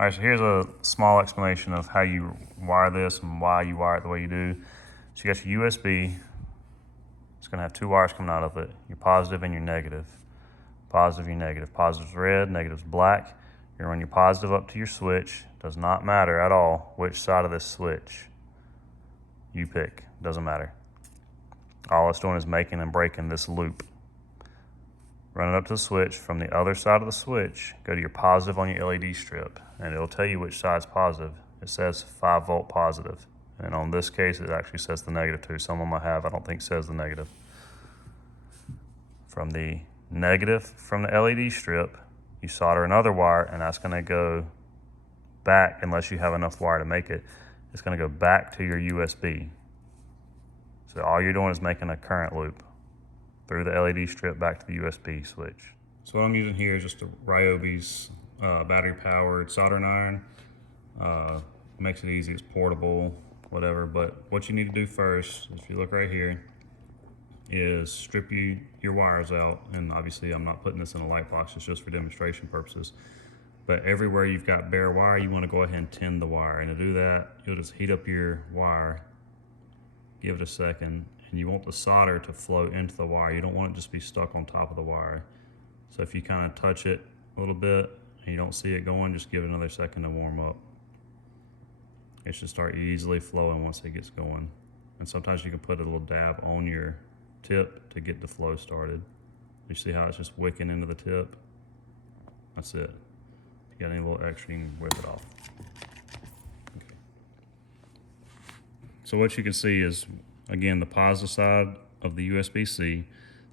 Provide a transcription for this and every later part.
All right, so here's a small explanation of how you wire this and why you wire it the way you do. So you got your USB. It's gonna have two wires coming out of it, your positive and your negative. Positive, your negative. Positive's red, negative's black. You're gonna run your positive up to your switch. Does not matter at all which side of this switch you pick, doesn't matter. All it's doing is making and breaking this loop. Run it up to the switch. From the other side of the switch, go to your positive on your LED strip, and it'll tell you which side's positive. It says 5-volt positive. And on this case, it actually says the negative too. Some of them I have, I don't think says the negative. From the negative from the LED strip, you solder another wire, and that's gonna go back, unless you have enough wire to make it, it's gonna go back to your USB. So all you're doing is making a current loop through the LED strip back to the USB switch. So what I'm using here is just a Ryobi's battery powered soldering iron. Makes it easy, it's portable, whatever. But what you need to do first, if you look right here, is strip your wires out. And obviously I'm not putting this in a light box, it's just for demonstration purposes. But everywhere you've got bare wire, you want to go ahead and tin the wire. And to do that, you'll just heat up your wire, give it a second, and you want the solder to flow into the wire. You don't want it just be stuck on top of the wire. So if you kind of touch it a little bit and you don't see it going, just give it another second to warm up. It should start easily flowing once it gets going. And sometimes you can put a little dab on your tip to get the flow started. You see how it's just wicking into the tip? That's it. If you got any little extra, you can whip it off. Okay. So what you can see is, again, the positive side of the USB-C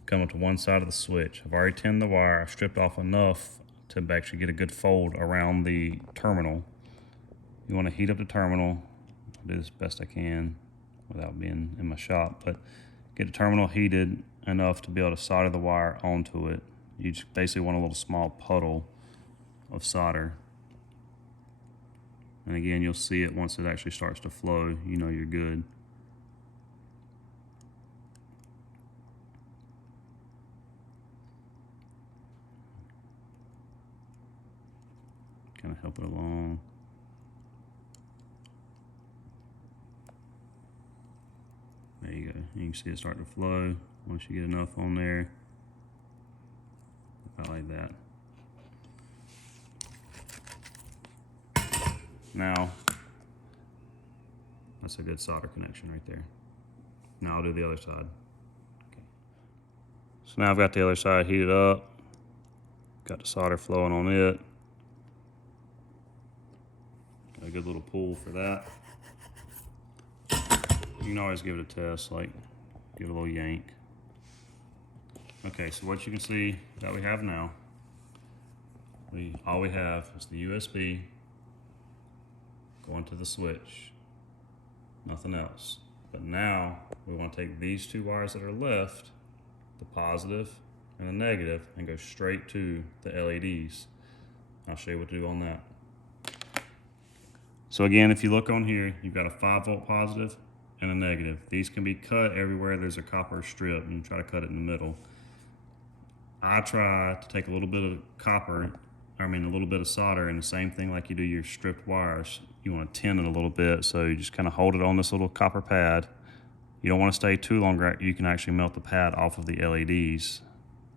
coming to one side of the switch. I've already tinned the wire. I've stripped off enough to actually get a good fold around the terminal. You want to heat up the terminal. I'll do this best I can without being in my shop, but get the terminal heated enough to be able to solder the wire onto it. You just basically want a little small puddle of solder. And again, you'll see it once it actually starts to flow, you know you're good. Kind of help it along. There you go. You can see it start to flow once you get enough on there. I like that. Now, that's a good solder connection right there. Now I'll do the other side. Okay. So now I've got the other side heated up. Got the solder flowing on it. Got a good little pull for that. You can always give it a test, like give it a little yank. Okay, so what you can see that we have now, all we have is the USB going to the switch, nothing else. But now we want to take these two wires that are left, the positive and the negative, and go straight to the LEDs. I'll show you what to do on that. So again, if you look on here, you've got a 5-volt positive and a negative. These can be cut everywhere there's a copper strip, and you try to cut it in the middle. I try to take a little bit of copper, a little bit of solder, and the same thing like you do your stripped wires. You want to tin it a little bit, so you just kind of hold it on this little copper pad. You don't want to stay too long, you can actually melt the pad off of the LEDs.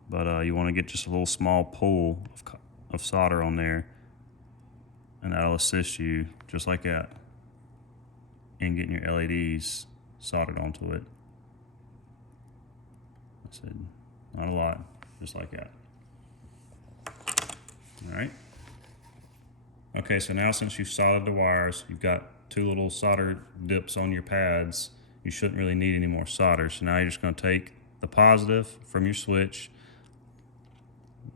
But you want to get just a little small pull of solder on there, and that'll assist you, just like that, in getting your LEDs soldered onto it. I said, not a lot, just like that. All right. Okay, so now since you've soldered the wires, you've got two little solder dips on your pads, you shouldn't really need any more solder. So now you're just gonna take the positive from your switch,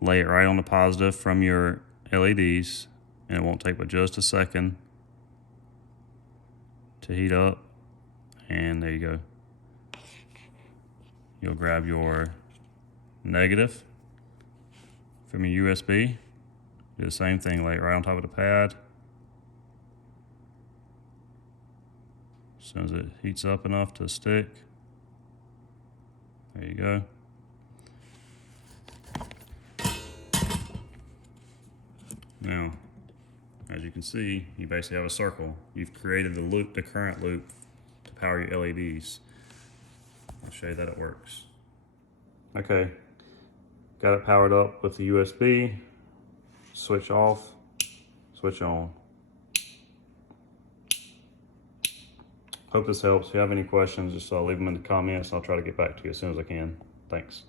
lay it right on the positive from your LEDs, and it won't take but just a second to heat up, and there you go. You'll grab your negative from your USB, do the same thing, lay it right on top of the pad. As soon as it heats up enough to stick, there you go. Now, As you can see, you basically have a circle. You've created the loop, the current loop, to power your LEDs. I'll show you that it works. Okay, got it powered up with the USB. Switch off, switch on. Hope this helps. If you have any questions, just leave them in the comments. I'll try to get back to you as soon as I can. Thanks.